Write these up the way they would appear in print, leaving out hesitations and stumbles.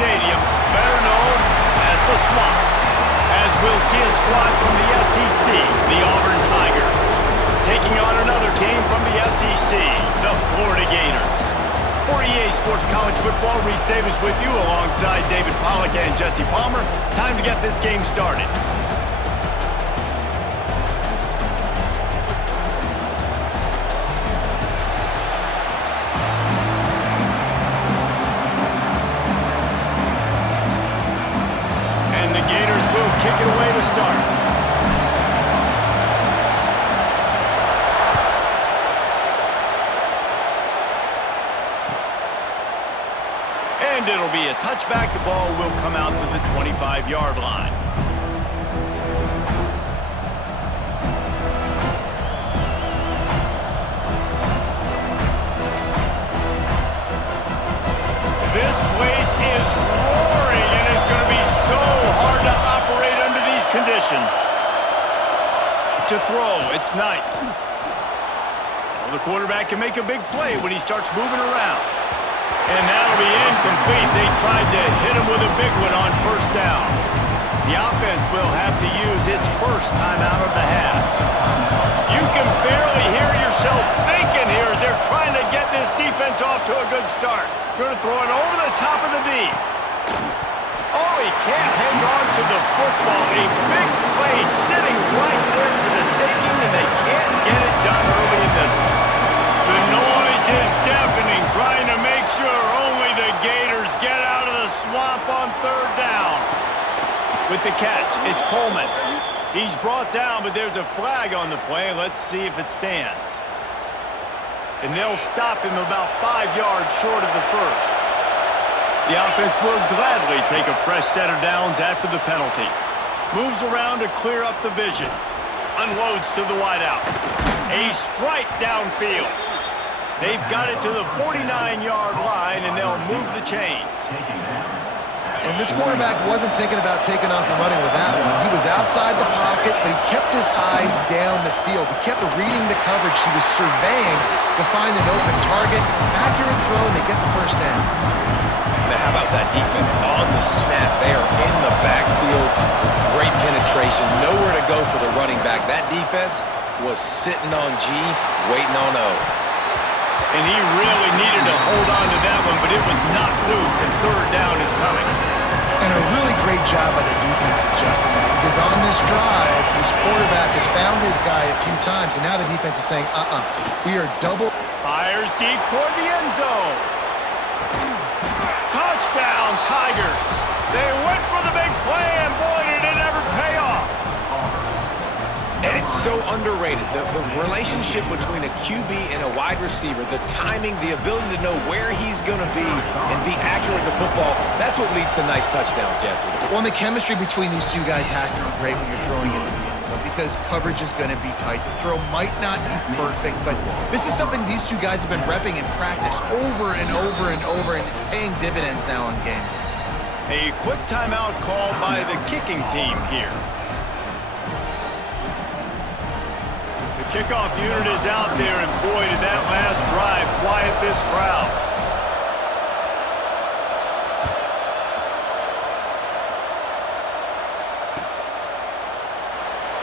Stadium, better known as the Swamp, as we'll see a squad from the SEC, the Auburn Tigers, taking on another team from the SEC, the Florida Gators. For EA Sports College Football, Reese Davis with you alongside David Pollack and Jesse Palmer. Time to get this game started. And the Gators will kick it away to start. And it'll be a touchback. The ball will come out to the 25-yard line. This place is roaring, and it's going to be so hard to operate under these conditions. To throw, it's Knight. Well, the quarterback can make a big play when he starts moving around. And that'll be incomplete. They tried to hit him with a big one on first down. The offense will have to use its first timeout of the half. You can barely hear yourself thinking here as they're trying to get this defense off to a good start. Going to throw it over the top of the knee. Oh, he can't hang on to the football. A big play sitting right there for the taking, and they can't get it done early in this one. The noise is deafening, trying to make sure only the Gators get out of the swamp on third down. With the catch, it's Coleman. He's brought down, but there's a flag on the play. Let's see if it stands. And they'll stop him about 5 yards short of the first. The offense will gladly take a fresh set of downs after the penalty. Moves around to clear up the vision. Unloads to the wideout. A strike downfield. They've got it to the 49-yard line, and they'll move the chains. And this quarterback wasn't thinking about taking off and running with that one. He was outside the pocket, but he kept his eyes down the field. He kept reading the coverage. He was surveying to find an open target. Accurate throw, and they get the first down. Now, how about that defense on the snap? They are in the backfield with great penetration. Nowhere to go for the running back. That defense was sitting on G, waiting on O. And he really needed to hold on to that one, but it was not loose, and third down is coming. And a really great job by the defense adjusting it, because on this drive, this quarterback has found his guy a few times, and now the defense is saying, we are double. Fires deep toward the end zone. Touchdown, Tigers. They went for the big play, and boy, did it ever pay off. And it's so underrated. The relationship between a QB and a wide receiver, the timing, the ability to know where he's going to be and be accurate with the football, that's what leads to nice touchdowns, Jesse. Well, and the chemistry between these two guys has to be great when you're throwing into the end zone because coverage is going to be tight. The throw might not be perfect, but this is something these two guys have been repping in practice over and over and over, and it's paying dividends now in game. A quick timeout called by the kicking team here. Kickoff unit is out there, and boy, did that last drive quiet this crowd.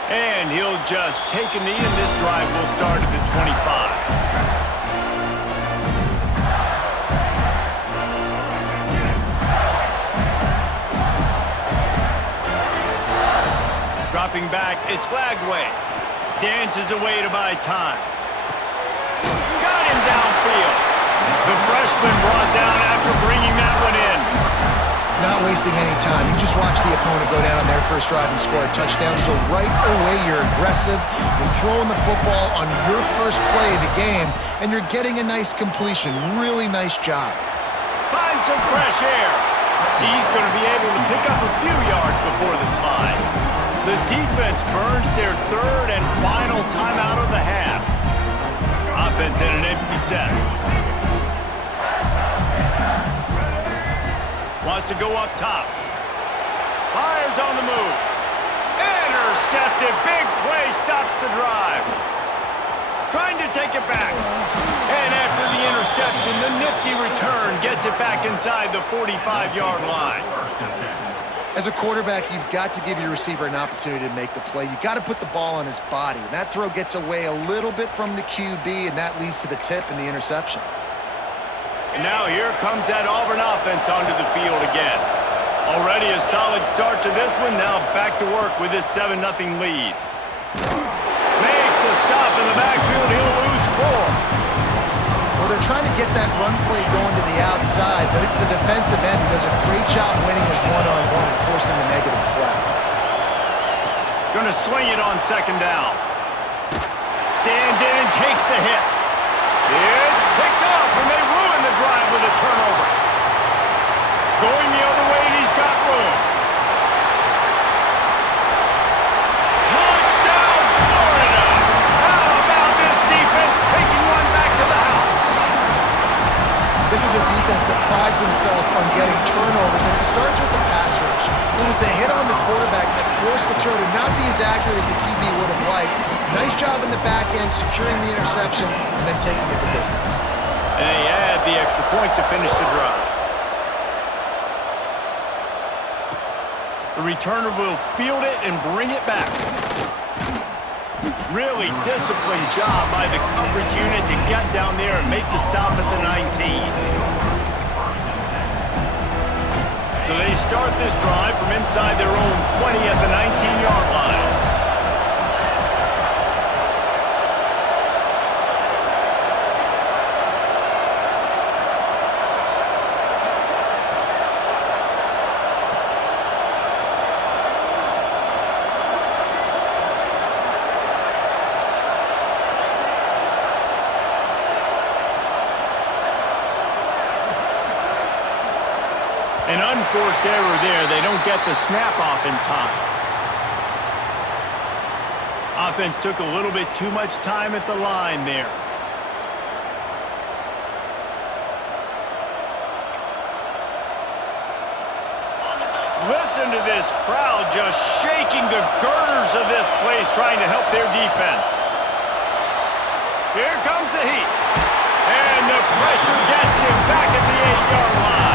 And he'll just take a knee, and this drive will start at the 25. Dropping back, it's Flagway. Dances away to buy time. Got him downfield. The freshman brought down after bringing that one in. Not wasting any time. You just watch the opponent go down on their first drive and score a touchdown. So right away, you're aggressive. You're throwing the football on your first play of the game, and you're getting a nice completion. Really nice job. Find some fresh air. He's going to be able to pick up a few yards before the slide. The defense burns their third and final timeout of the half. Offense in an empty set. Wants to go up top. Fires on the move. Intercepted. Big play stops the drive. Trying to take it back. And after the interception, completion. The nifty return gets it back inside the 45-yard line. As a quarterback, you've got to give your receiver an opportunity to make the play. You've got to put the ball on his body. And that throw gets away a little bit from the QB, and that leads to the tip and the interception. And now here comes that Auburn offense onto the field again. Already a solid start to this one. Now back to work with this 7-0 lead. Makes a stop in the backfield. He'll lose 4. Well, they're trying to get that run play going to the outside, but it's the defensive end who does a great job winning his one-on-one and forcing the negative play. Gonna swing it on 2nd down. Stands in and takes the hit. It's picked off, and they ruin the drive with a turnover. Going the other way, and he's got room. Touchdown, Florida! How about this defense taking one back to the house? This is a defense that prides themselves on getting turnovers, and it starts with the pass rush. It was the hit on the quarterback that forced the throw to not be as accurate as the QB would have liked. Nice job in the back end, securing the interception, and then taking it the distance. And they add the extra point to finish the drive. The returner will field it and bring it back. Really disciplined job by the coverage unit to get down there and make the stop at the 19. So they start this drive from inside their own 20 at the 19-yard line. An unforced error there. They don't get the snap off in time. Offense took a little bit too much time at the line there. Listen to this crowd just shaking the girders of this place trying to help their defense. Here comes the heat. And the pressure gets him back at the 8-yard line.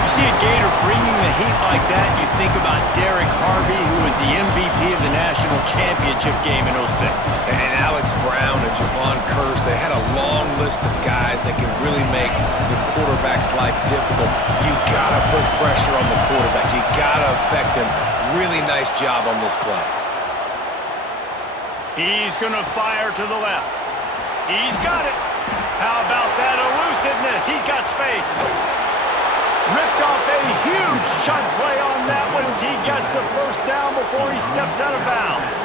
You see a Gator bringing the heat like that, you think about Derek Harvey, who was the MVP of the national championship game in 06. And Alex Brown and Javon Curse, they had a long list of guys that can really make the quarterback's life difficult. You gotta put pressure on the quarterback. You gotta affect him. Really nice job on this play. He's gonna fire to the left. He's got it. How about that elusiveness? He's got space. Ripped off a huge shot play on that one as he gets the first down before he steps out of bounds.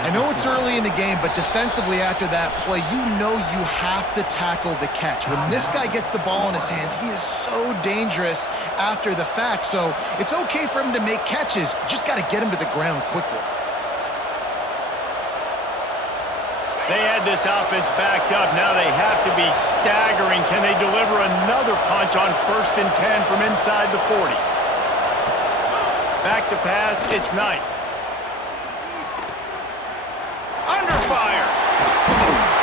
I know it's early in the game, but defensively after that play, you know you have to tackle the catch. When this guy gets the ball in his hands, he is so dangerous after the fact. So it's okay for him to make catches. You just got to get him to the ground quickly. They had this offense backed up. Now they have to be staggering. Can they deliver another punch on 1st and 10 from inside the 40? Back to pass, it's Knight. Under fire.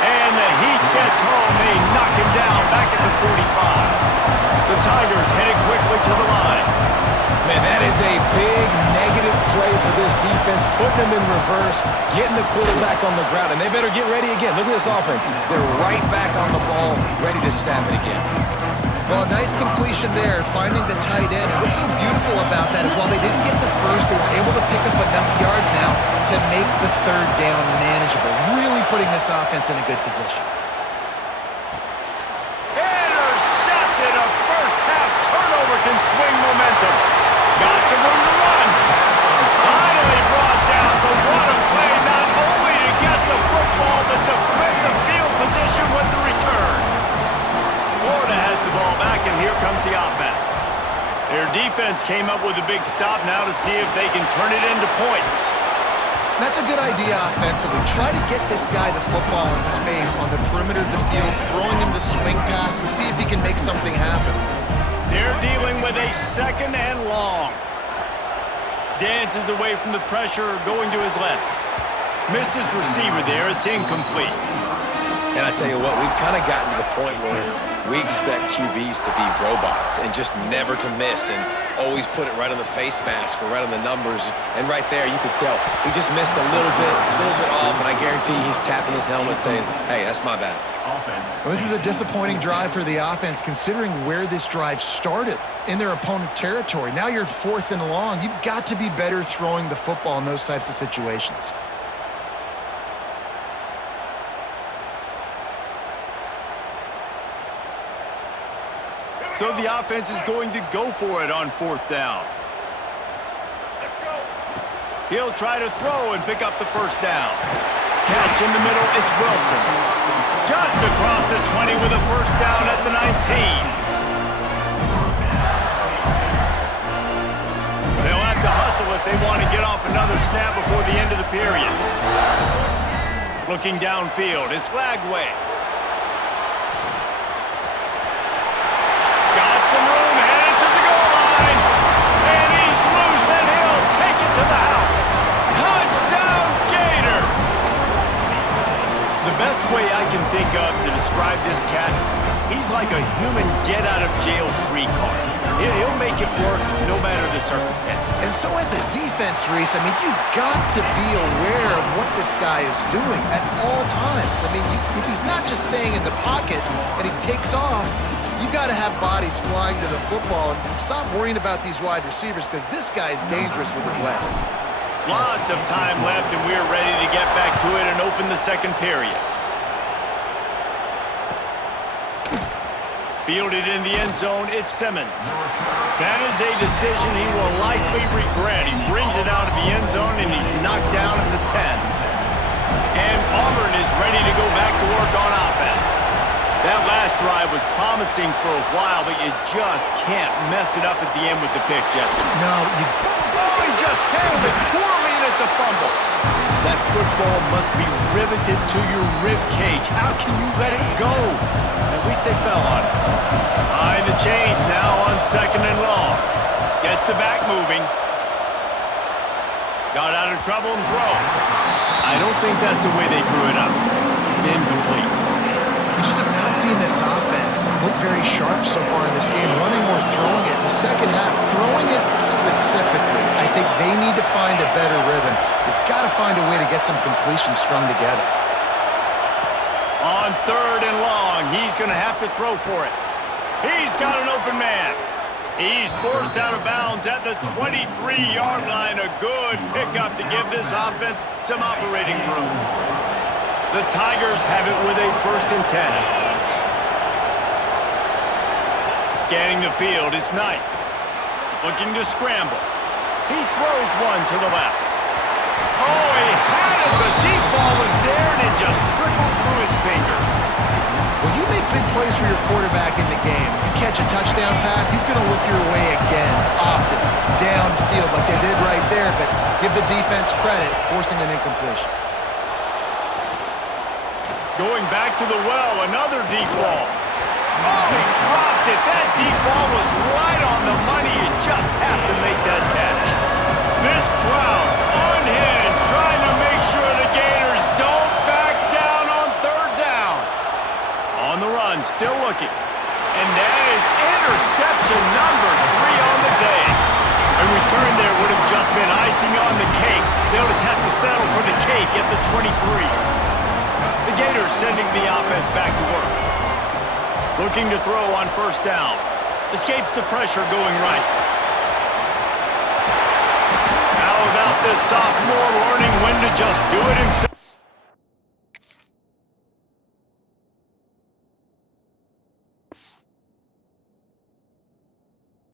And the heat gets home. They knock him down back at the 45. The Tigers headed quickly to the line. Man, that is a big negative play for this defense, putting them in reverse, getting the quarterback on the ground, and they better get ready again. Look at this offense. They're right back on the ball, ready to snap it again. Well, nice completion there, finding the tight end. And what's so beautiful about that is while they didn't get the first, they were able to pick up enough yards now to make the 3rd down manageable, really putting this offense in a good position. Intercepted. A first-half turnover can swing momentum. Got some room to run. Finally brought down, but what a play, not only to get the football, but to flip the field position with the return. Florida has the ball back, and here comes the offense. Their defense came up with a big stop now to see if they can turn it into points. That's a good idea offensively. Try to get this guy the football in space on the perimeter of the field, throwing him the swing pass, and see if he can make something happen. They're dealing with a 2nd and long. Dances away from the pressure, going to his left. Missed his receiver there. It's incomplete. And I tell you what, we've kind of gotten to the point where we expect QBs to be robots and just never to miss and always put it right on the face mask or right on the numbers. And right there, you could tell he just missed a little bit off, and I guarantee he's tapping his helmet saying, hey, that's my bad. Well, this is a disappointing drive for the offense, considering where this drive started, in their opponent territory. Now you're 4th and long. You've got to be better throwing the football in those types of situations. So the offense is going to go for it on 4th down. He'll try to throw and pick up the first down. Catch in the middle, it's Wilson. Just across the 20 with a first down at the 19. They'll have to hustle if they want to get off another snap before the end of the period. Looking downfield, it's Lagway. Got some room, headed to the goal line. And he's loose, and he'll take it to the house. Touchdown, Gators! The best way I can think of to describe this cat, he's like a human get-out-of-jail-free card. He'll make it work no matter the circumstance. And so as a defense, Reese, I mean, you've got to be aware of what this guy is doing at all times. I mean, if he's not just staying in the pocket and he takes off, you've got to have bodies flying to the football and stop worrying about these wide receivers, because this guy is dangerous with his legs. Lots of time left, and we're ready to get back to it and open the second period. Fielded in the end zone, it's Simmons. That is a decision he will likely regret. He brings it out of the end zone, and he's knocked down at the 10. And Auburn is ready to go back to work on offense. That last drive was promising for a while, but you just can't mess it up at the end with the pick, Jesse. No, Oh, he just handled it poorly, and it's a fumble. That football must be riveted to your rib cage. How can you let it go? At least they fell on it. Behind the chains now on 2nd and long. Gets the back moving. Got out of trouble and throws. I don't think that's the way they drew it up. Incomplete. we just have not seen this offense look very sharp so far in this game, running or throwing it. In the second half, throwing it specifically, I think they need to find a better rhythm. You've got to find a way to get some completions strung together. On 3rd and long, he's going to have to throw for it. He's got an open man. He's forced out of bounds at the 23-yard line. A good pickup to give this offense some operating room. The Tigers have it with a 1st and 10. Scanning the field, it's Knight. Looking to scramble. He throws one to the left. Oh, he had it. The deep ball was there, and it just trickled through his fingers. Well, you make big plays for your quarterback in the game. You catch a touchdown pass, he's going to look your way again, often, downfield like they did right there, but give the defense credit, forcing an incompletion. Going back to the well, another deep ball. Oh, he dropped it. That deep ball was right on the money. You just have to make that catch. This crowd unhinged, trying to make sure the Gators don't back down on 3rd down. On the run, still looking. And that is interception number 3 on the day. A return there would have just been icing on the cake. They'll just have to settle for the cake at the 23. The Gators sending the offense back to work. Looking to throw on 1st down. Escapes the pressure going right. How about this sophomore learning when to just do it himself?